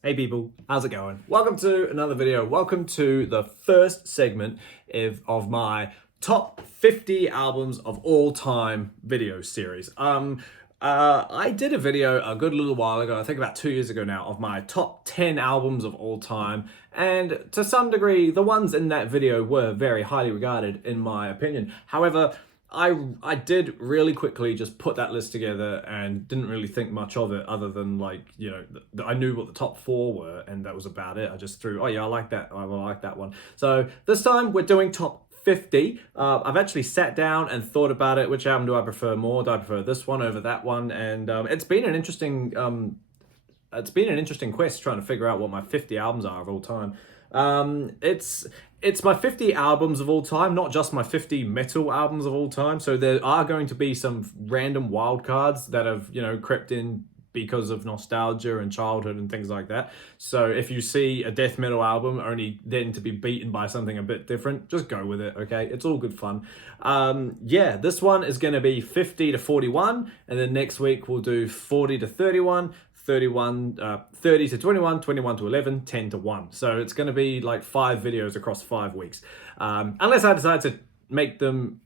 Hey people, how's it going? Welcome to another video. Welcome to the first segment of my top 50 albums of all time video series. I did a video a good little while ago, I think about 2 years ago now, of my top 10 albums of all time. And to some degree, the ones in that video were very highly regarded in my opinion. However, I did really quickly just put that list together and didn't really think much of it other than I knew what the top four were and that was about it. I just threw, oh yeah, I like that. I like that one. So this time we're doing top 50. I've actually sat down and thought about it. Which album do I prefer more? Do I prefer this one over that one? And it's been an interesting quest trying to figure out what my 50 albums are of all time. It's my 50 albums of all time, not just my 50 metal albums of all time. So there are going to be some random wild cards that have, crept in because of nostalgia and childhood and things like that. So if you see a death metal album only then to be beaten by something a bit different, just go with it, okay? It's all good fun. Yeah, this one is going to be 50 to 41, and then next week we'll do 40 to 31, 30 to 21, 21 to 11, 10 to 1. So it's going to be like 5 videos across 5 weeks. Unless I decide to make them,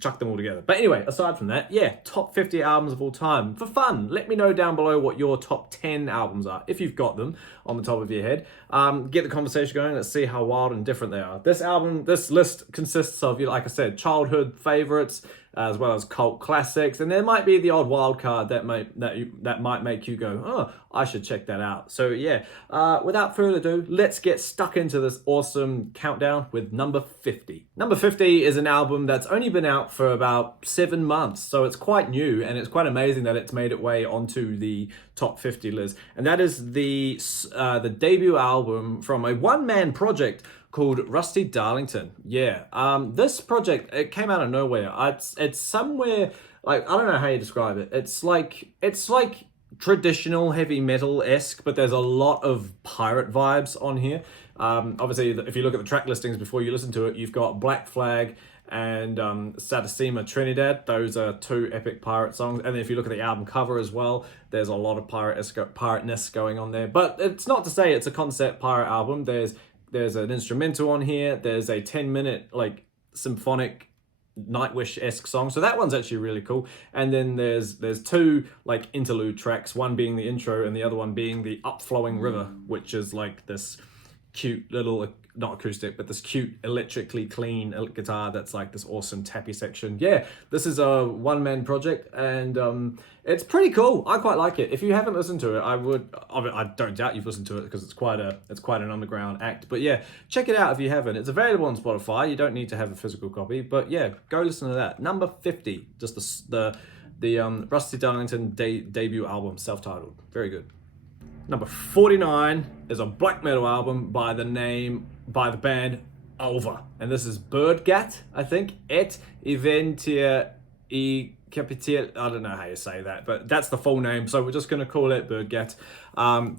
chuck them all together. But anyway, aside from that, yeah, top 50 albums of all time. For fun, let me know down below what your top 10 albums are, if you've got them on the top of your head. Get the conversation going. Let's see how wild and different they are. This list consists of, like I said, childhood favorites, as well as cult classics, and there might be the odd wild card that might make you go, oh, I should check that out. So yeah, without further ado, let's get stuck into this awesome countdown with number 50. Number 50 is an album that's only been out for about 7 months, so it's quite new, and it's quite amazing that it's made its way onto the top 50 list. And that is the debut album from a one-man project called Rusty Darlington. Yeah, this project, it came out of nowhere. It's somewhere, like, I don't know how you describe it. It's like traditional heavy metal-esque, but there's a lot of pirate vibes on here. Obviously, if you look at the track listings before you listen to it, you've got Black Flag and Sadacima Trinidad. Those are 2 epic pirate songs. And then if you look at the album cover as well, there's a lot of pirateness going on there. But it's not to say it's a concept pirate album. There's an instrumental on here. There's a 10-minute like symphonic Nightwish-esque song. So that one's actually really cool. And then there's 2 like interlude tracks, one being the intro and the other one being the Upflowing River, which is like this cute little, not acoustic, but this cute electrically clean guitar that's like this awesome tappy section. Yeah, this is a one-man project, and it's pretty cool. I quite like it. If you haven't listened to it, I don't doubt you've listened to it because it's quite an underground act. But yeah, check it out if you haven't. It's available on Spotify. You don't need to have a physical copy, but yeah, go listen to that. Number 50, just the Rusty Darlington debut album, self-titled. Very good. Number 49 is a black metal album by the band Ulva. And this is Birdgat, I think. Et Eventia e Capitil. I don't know how you say that, but that's the full name. So we're just going to call it Birdgat.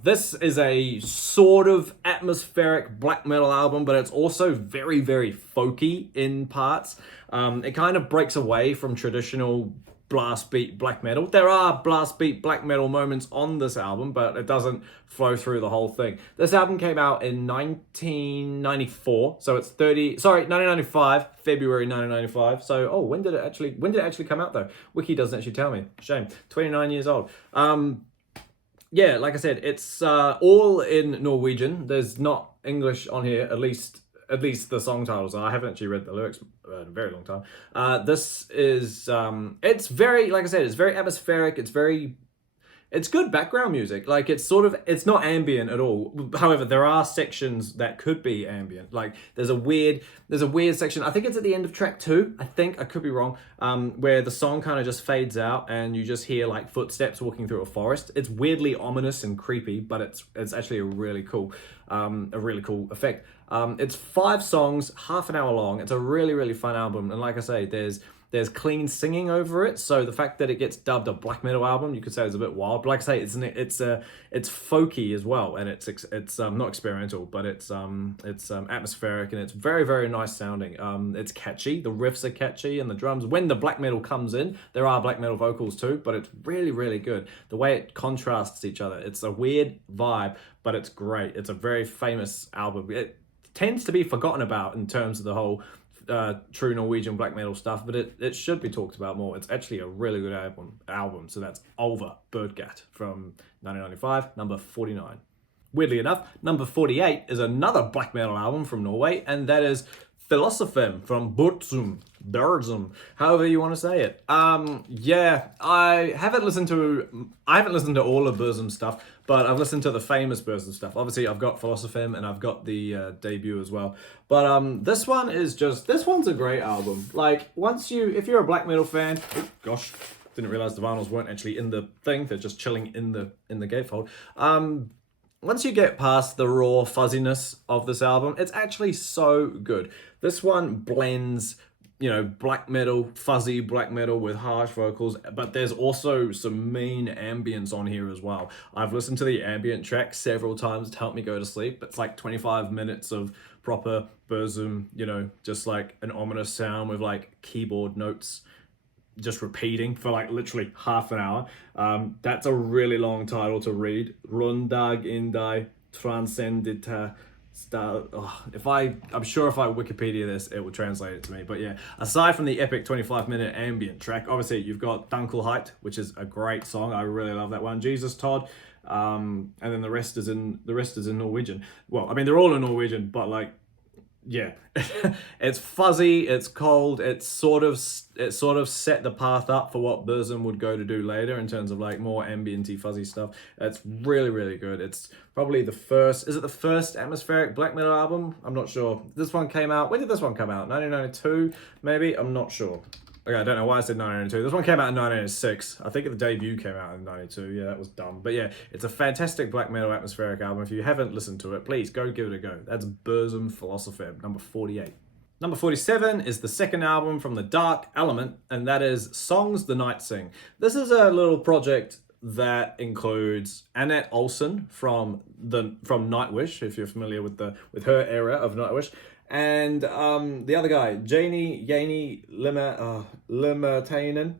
This is a sort of atmospheric black metal album, but it's also very, very folky in parts. It kind of breaks away from traditional blast beat black metal. There are blast beat black metal moments on this album, but it doesn't flow through the whole thing. This album came out in 1994, so it's 1995, February 1995. So, oh, when did it actually come out though? Wiki doesn't actually tell me. Shame. 29 years old. Yeah, like I said, it's all in Norwegian. There's not English on here, at least the song titles are. I haven't actually read the lyrics in a very long time. This is, it's very, like I said, it's very atmospheric. It's good background music. Like, it's not ambient at all. However, there are sections that could be ambient. Like, there's a weird section. I think it's at the end of track 2. I could be wrong. Where the song kind of just fades out and you just hear like footsteps walking through a forest. It's weirdly ominous and creepy, but it's actually a really cool effect. It's 5 songs, half an hour long. It's a really, really fun album. And like I say, there's There's clean singing over it, so the fact that it gets dubbed a black metal album, you could say, is a bit wild. But like I say, it's folky as well, and it's not experimental, but it's atmospheric, and it's very, very nice sounding. It's catchy. The riffs are catchy, and the drums. When the black metal comes in, there are black metal vocals too, but it's really, really good. The way it contrasts each other, it's a weird vibe, but it's great. It's a very famous album. It tends to be forgotten about in terms of the whole true Norwegian black metal stuff, but it should be talked about more. It's actually a really good album. So that's Olva Birdgat from 1995, number 49. Weirdly enough, number 48 is another black metal album from Norway, and that is Philosophem from Burzum, however you want to say it. Yeah, I haven't listened to all of Burzum's stuff, but I've listened to the famous Burzum stuff. Obviously, I've got Philosophem and I've got the debut as well. But this one's a great album. Like, if you're a black metal fan, oh gosh, didn't realize the vinyls weren't actually in the thing. They're just chilling in the gatefold. Once you get past the raw fuzziness of this album, it's actually so good. This one blends, black metal, fuzzy black metal with harsh vocals, but there's also some mean ambience on here as well. I've listened to the ambient track several times to help me go to sleep. It's like 25 minutes of proper Burzum, just like an ominous sound with like keyboard notes just repeating for like literally half an hour. That's a really long title to read. Rundag Indai Transcendita Star. I'm sure if I Wikipedia this, it will translate it to me. But yeah, aside from the epic 25-minute ambient track, obviously you've got Dunkelheit, which is a great song. I really love that one. Jesus Todd. And then the rest is in Norwegian. Well, I mean, they're all in Norwegian, but like, yeah, it's fuzzy, it's cold, it sort of set the path up for what Burzum would go to do later in terms of like more ambienty fuzzy stuff. It's really, really good. It's probably the first atmospheric black metal album? I'm not sure. This one came out, when did this one come out? 1992, maybe? I'm not sure. Okay, I don't know why I said 1992. This one came out in 1996. I think the debut came out in 92. Yeah, that was dumb. But yeah, it's a fantastic black metal atmospheric album. If you haven't listened to it, please go give it a go. That's Burzum Philosophem, number 48. Number 47 is the second album from the Dark Element, and that is Songs the Night Sing. This is a little project that includes Annette Olsen from Nightwish, if you're familiar with her era of Nightwish. And the other guy, Jani Limitainen,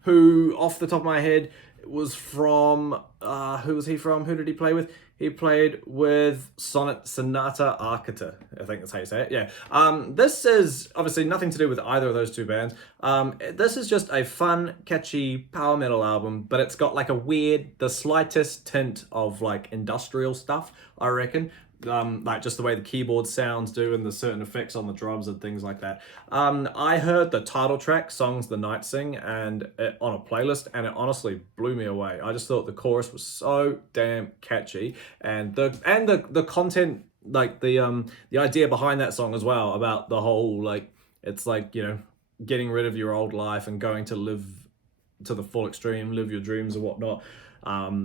who off the top of my head was from, who was he from? Who did he play with? He played with Sonata Arcata, I think that's how you say it, yeah. This is obviously nothing to do with either of those two bands. This is just a fun, catchy power metal album, but it's got like the slightest tint of like industrial stuff, I reckon. Like just the way the keyboard sounds do and the certain effects on the drums and things like that. I heard the title track, Songs the Night Sing, on a playlist, and it honestly blew me away. I just thought the chorus was so damn catchy, and the content, like the idea behind that song as well, about the whole like, it's like, getting rid of your old life and going to live to the full extreme, live your dreams and whatnot.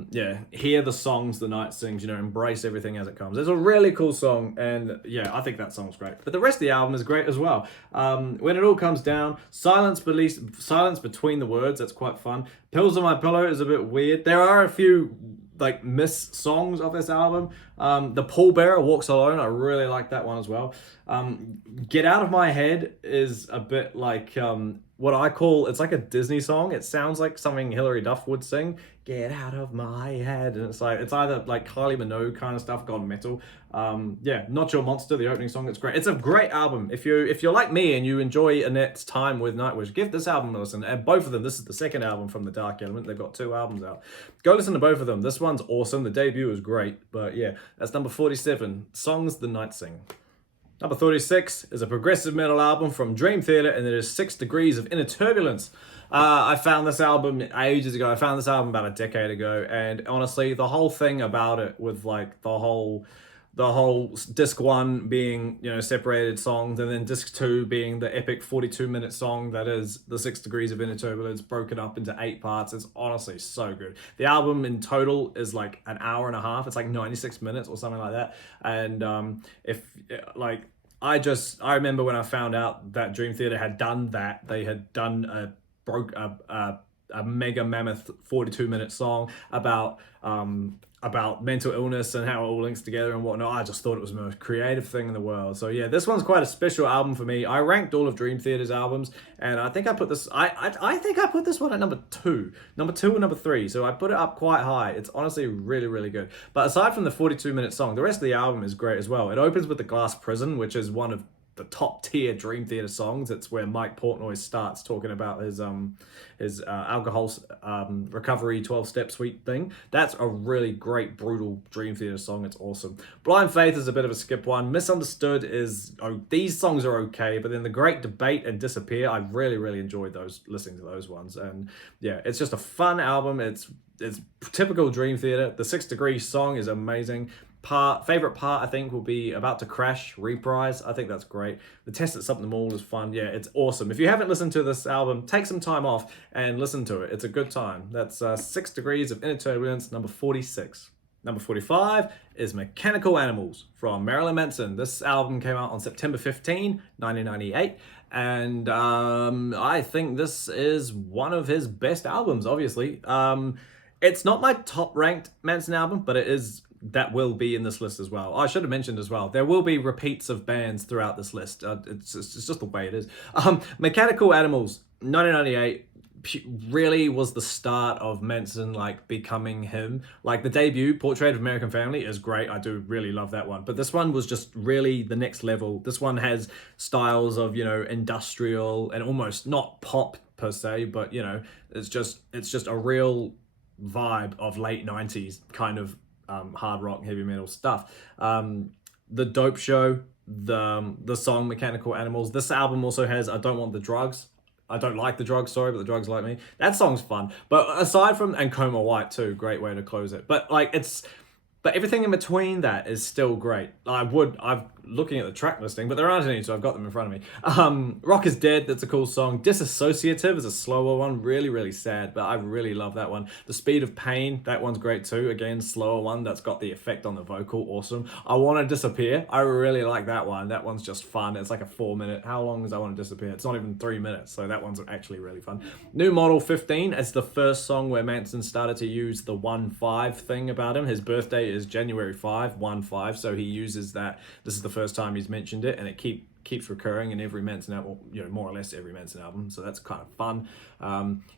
Yeah, hear the songs the night sings, embrace everything as it comes. It's a really cool song, and yeah, I think that song's great. But the rest of the album is great as well. When it all comes down, silence between the words, that's quite fun. Pills on My Pillow is a bit weird. There are a few like missed songs of this album. The Pallbearer Walks Alone, I really like that one as well. Get Out of My Head is a bit like what I call, it's like a Disney song. It sounds like something Hilary Duff would sing. Get out of my head. And it's either like Kylie Minogue kind of stuff, gone metal. Yeah, Not Your Monster, the opening song, it's great. It's a great album. If you're like me and you enjoy Annette's time with Nightwish, give this album a listen. And both of them, this is the second album from the Dark Element. They've got 2 albums out. Go listen to both of them. This one's awesome. The debut is great. But yeah, that's number 47, Songs the Night Sing. Number 36 is a progressive metal album from Dream Theater, and it is 6 Degrees of Inner Turbulence. I found this album ages ago. I found this album about a decade ago, and honestly, the whole thing about it, with like the whole disc 1 being, separated songs, and then disc 2 being the epic 42-minute song that is the 6 Degrees of Inner Turbulence, broken up into 8 parts. It's honestly so good. The album in total is like an hour and a half. It's like 96 minutes or something like that. And if like, I remember when I found out that Dream Theater had done that. They had done a mega mammoth 42-minute song about mental illness and how it all links together and whatnot. I just thought it was the most creative thing in the world. So yeah, this one's quite a special album for me. I ranked all of Dream Theater's albums, and I think I put this. I think I put this one at number two or number three. So I put it up quite high. It's honestly really, really good. But aside from the 42-minute song, the rest of the album is great as well. It opens with The Glass Prison, which is one of the top tier Dream Theater songs. It's where Mike Portnoy starts talking about his alcohol recovery 12-step suite thing. That's a really great, brutal Dream Theater song. It's awesome. Blind Faith is a bit of a skip one. Misunderstood is, these songs are okay, but then The Great Debate and Disappear, I really, really enjoyed listening to those ones. And yeah, it's just a fun album. It's typical Dream Theater. The 6 Degrees song is amazing. Favorite part I think will be About to Crash Reprise. I think that's great. The Test at Something More is fun. Yeah, it's awesome. If you haven't listened to this album, take some time off and listen to it. It's a good time. That's 6 Degrees of Inner Turbulence, number 46. Number 45 is Mechanical Animals from Marilyn Manson. This album came out on September 15, 1998. And I think this is one of his best albums, obviously. It's not my top ranked Manson album, but that will be in this list as well. I should have mentioned as well, there will be repeats of bands throughout this list. It's just the way it is. Mechanical Animals, 1998, really was the start of Manson like becoming him. Like the debut, Portrait of American Family, is great. I do really love that one. But this one was just really the next level. This one has styles of, industrial and almost not pop per se, but it's just a real vibe of late 90s kind of hard rock, heavy metal stuff. The Dope Show, the song Mechanical Animals. This album also has I Don't Want the Drugs. I don't like the drugs, sorry, but the drugs like me. That song's fun. But aside from, and Coma White too, great way to close it. But everything in between that is still great. I'm looking at the track listing, but there aren't any, so I've got them in front of me. Rock is Dead, that's a cool song. Disassociative is a slower one, really, really sad, but I really love that one. The Speed of Pain, that one's great too. Again, slower one that's got the effect on the vocal, awesome. I Want to Disappear, I really like that one. That one's just fun. It's like a 4-minute, how long does I Want to Disappear? It's not even 3 minutes, so that one's actually really fun. New Model 15 is the first song where Manson started to use the 1-5 thing about him. His birthday is January 5, 1-5, so he uses that. This is the first time he's mentioned it, and it keeps recurring in every Manson album, more or less every Manson album, so that's kind of fun.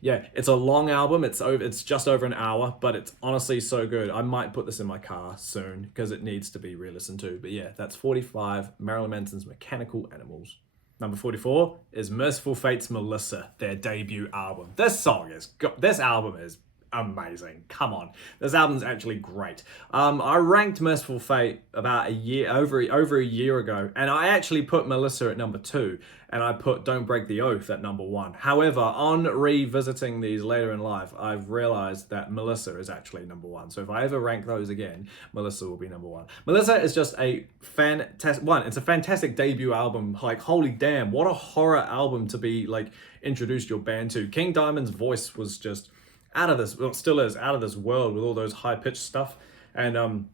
It's a long album. It's just over an hour, but it's honestly so good. I might put this in my car soon because it needs to be re-listened to. But yeah, that's 45, Marilyn Manson's Mechanical Animals. Number 44 is Mercyful Fate's Melissa, their debut album. This album is amazing. Come on, this album's actually great. I ranked Mercyful Fate about over a year ago, and I actually put Melissa at number 2, and I put Don't Break the Oath at number 1. However, on revisiting these later in life, I've realized that Melissa is actually number 1. So if I ever rank those again, Melissa will be number 1. Melissa is just a fantastic one. It's a fantastic debut album. Like, holy damn, what a horror album to be like introduced your band to. King Diamond's voice was just out of this, well, it still is, out of this world with all those high-pitched stuff. And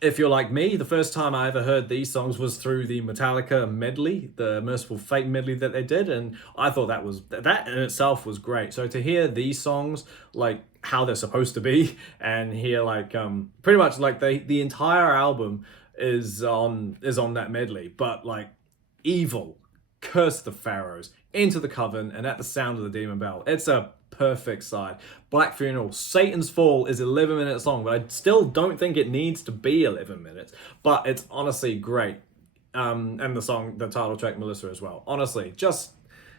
if you're like me, the first time I ever heard these songs was through the Metallica medley, the Mercyful Fate medley that they did, and I thought that in itself was great. So to hear these songs, like how they're supposed to be, and hear like pretty much like the entire album is on that medley, but like Evil, Curse the Pharaohs, Into the Coven, and At the Sound of the Demon Bell. It's a perfect side. Black Funeral, Satan's Fall is 11 minutes long, but I still don't think it needs to be 11 minutes, but it's honestly great. And the title track, Melissa, as well. Honestly, just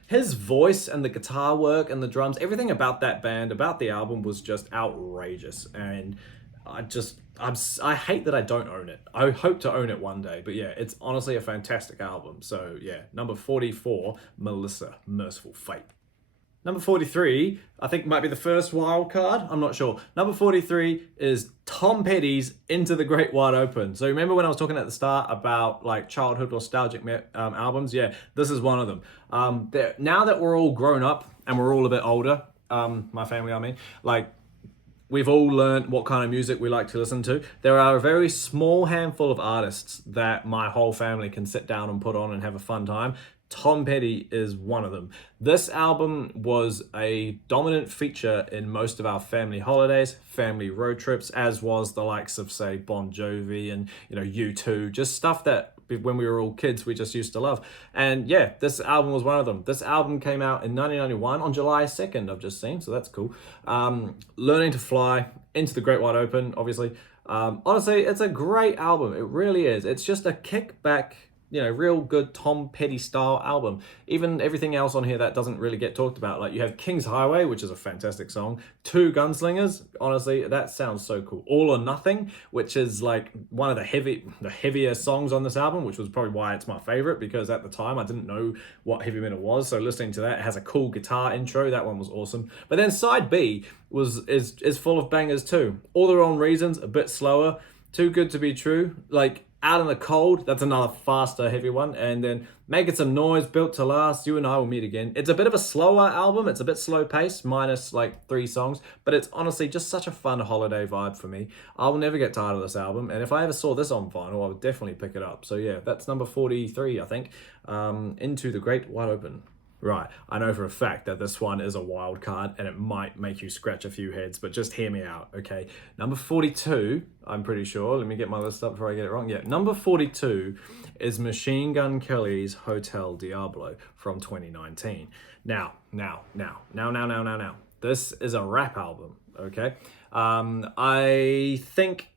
his voice and the guitar work and the drums, everything about that band, about the album was just outrageous. And I hate that I don't own it. I hope to own it one day, but yeah, it's honestly a fantastic album. So yeah, number 44, Melissa, Mercyful Fate. Number 43, I think might be the first wild card. I'm not sure. Number 43 is Tom Petty's Into the Great Wide Open. So remember when I was talking at the start about like childhood nostalgic albums? Yeah, this is one of them. Now that we're all grown up and we're all a bit older, my family, I mean, like we've all learned what kind of music we like to listen to. There are a very small handful of artists that my whole family can sit down and put on and have a fun time. Tom Petty is one of them. This album was a dominant feature in most of our family holidays, family road trips, as was the likes of, say, Bon Jovi and, U2, just stuff that when we were all kids we just used to love. And yeah, this album was one of them. This album came out in 1991 on July 2nd, I've just seen, so that's cool. Learning to Fly, Into the Great Wide Open, obviously. Honestly, it's a great album. It really is. It's just a kickback, real good Tom Petty style album. Even everything else on here that doesn't really get talked about. Like you have King's Highway, which is a fantastic song. Two Gunslingers, honestly, that sounds so cool. All or Nothing, which is like one of the heavier songs on this album, which was probably why it's my favorite, because at the time I didn't know what heavy metal was. So listening to that, it has a cool guitar intro. That one was awesome. But then side B is full of bangers too. All the Wrong Reasons, a bit slower. Too Good to Be True, like Out in the Cold, that's another faster, heavy one. And then Making Some Noise, Built to Last, You and I Will Meet Again. It's a bit of a slower album. It's a bit slow paced, minus like 3 songs. But it's honestly just such a fun holiday vibe for me. I will never get tired of this album. And if I ever saw this on vinyl, I would definitely pick it up. So yeah, that's number 43, I think. Into the Great Wide Open. Right, I know for a fact that this one is a wild card and it might make you scratch a few heads, but just hear me out, okay? Number 42, I'm pretty sure. Let me get my list up before I get it wrong. Yeah, number 42 is Machine Gun Kelly's Hotel Diablo from 2019. Now. This is a rap album, okay? I think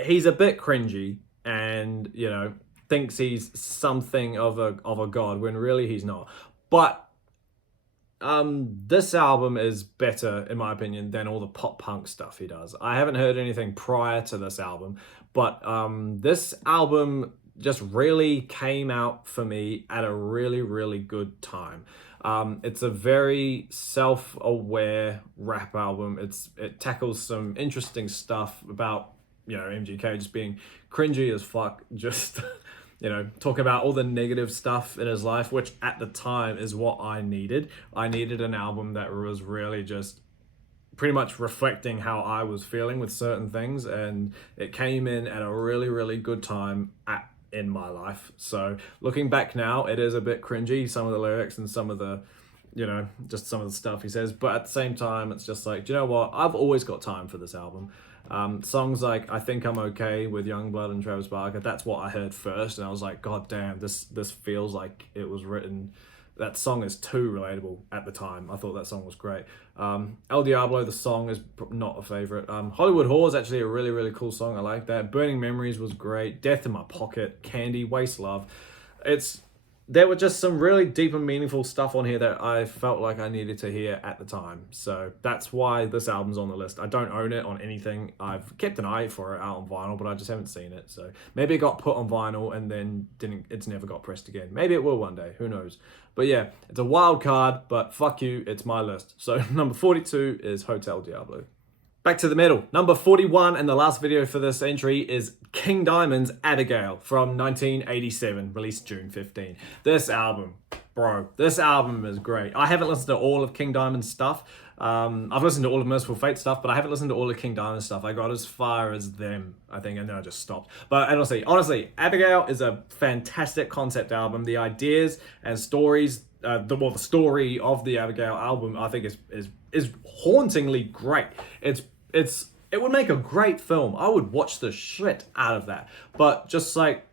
he's a bit cringy and, thinks he's something of a god when really he's not. But this album is better, in my opinion, than all the pop punk stuff he does. I haven't heard anything prior to this album, but this album just really came out for me at a really, really good time. It's a very self-aware rap album. It tackles some interesting stuff about, MGK just being cringy as fuck, just... talk about all the negative stuff in his life, which at the time is what I needed. I needed an album that was really just pretty much reflecting how I was feeling with certain things, and it came in at a really, really good time in my life. So looking back now, it is a bit cringy, some of the lyrics and some of the, just some of the stuff he says, but at the same time, it's just like, do you know what? I've always got time for this album. Songs like I Think I'm Okay with Youngblood and Travis Barker, that's what I heard first, and I was like, god damn, this feels like it was written. That song is too relatable at the time. I thought that song was great. El Diablo, the song is not a favorite. Hollywood Whore is actually a really, really cool song. I like that. Burning Memories was great. Death in My Pocket, Candy, Waste Love. There were just some really deep and meaningful stuff on here that I felt like I needed to hear at the time. So that's why this album's on the list. I don't own it on anything. I've kept an eye for it out on vinyl, but I just haven't seen it. So maybe it got put on vinyl and then it's never got pressed again. Maybe it will one day. Who knows? But yeah, it's a wild card, but fuck you, it's my list. So number 42 is Hotel Diablo. Back to the metal. Number 41 and the last video for this entry is King Diamond's Abigail from 1987, released June 15. This album is great. I haven't listened to all of King Diamond's stuff. I've listened to all of Mercyful Fate stuff, but I haven't listened to all of King Diamond's stuff. I got as far as Them, I think, and then I just stopped. But honestly, Abigail is a fantastic concept album. The ideas and stories, the story of the Abigail album, I think is hauntingly great. It would make a great film. I would watch the shit out of that. But just like,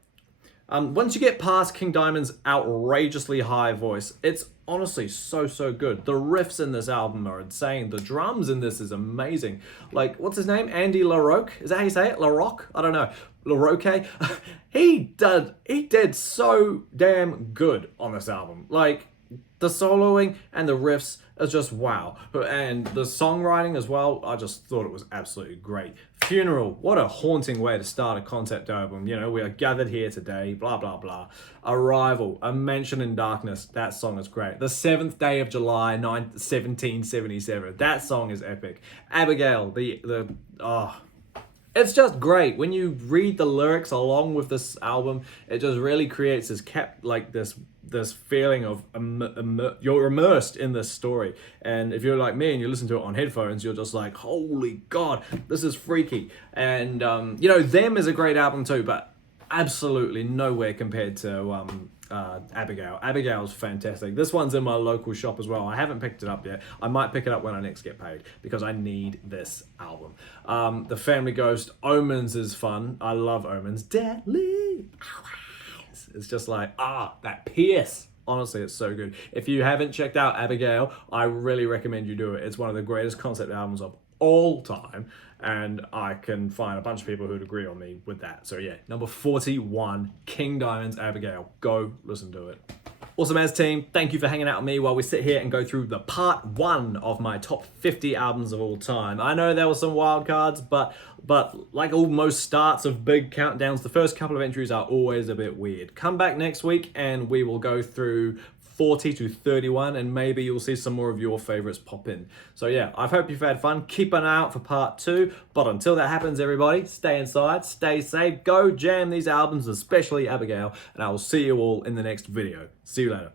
once you get past King Diamond's outrageously high voice, it's honestly so good. The riffs in this album are insane. The drums in this is amazing. Like, what's his name? Andy LaRocque? Is that how you say it? LaRocque? I don't know. LaRocque? He did so damn good on this album. Like, the soloing and the riffs is just wow. And the songwriting as well, I just thought it was absolutely great. Funeral, what a haunting way to start a concept album. We are gathered here today, blah, blah, blah. Arrival, A Mansion in Darkness, that song is great. The 7th Day of July, 1777, that song is epic. Abigail, it's just great. When you read the lyrics along with this album, it just really creates this this feeling of you're immersed in this story. And if you're like me and you listen to it on headphones, you're just like, holy God, this is freaky. And you know, Them is a great album too, but absolutely nowhere compared to Abigail. Abigail's fantastic. This one's in my local shop as well. I haven't picked it up yet. I might pick it up when I next get paid because I need this album. The Family Ghost, Omens is fun. I love Omens. Deadly. It's just like, that pierce. Honestly, it's so good. If you haven't checked out Abigail, I really recommend you do it. It's one of the greatest concept albums of all time, and I can find a bunch of people who'd agree on me with that. So yeah, number 41, King Diamond's Abigail. Go listen to it. Awesome As team, thank you for hanging out with me while we sit here and go through the part 1 of my top 50 albums of all time. I know there were some wild cards, but like all most starts of big countdowns, the first couple of entries are always a bit weird. Come back next week and we will go through 40 to 31, and maybe you'll see some more of your favorites pop in. So yeah, I hope you've had fun. Keep an eye out for part 2. But until that happens, everybody, stay inside, stay safe, go jam these albums, especially Abigail, and I will see you all in the next video. See you later.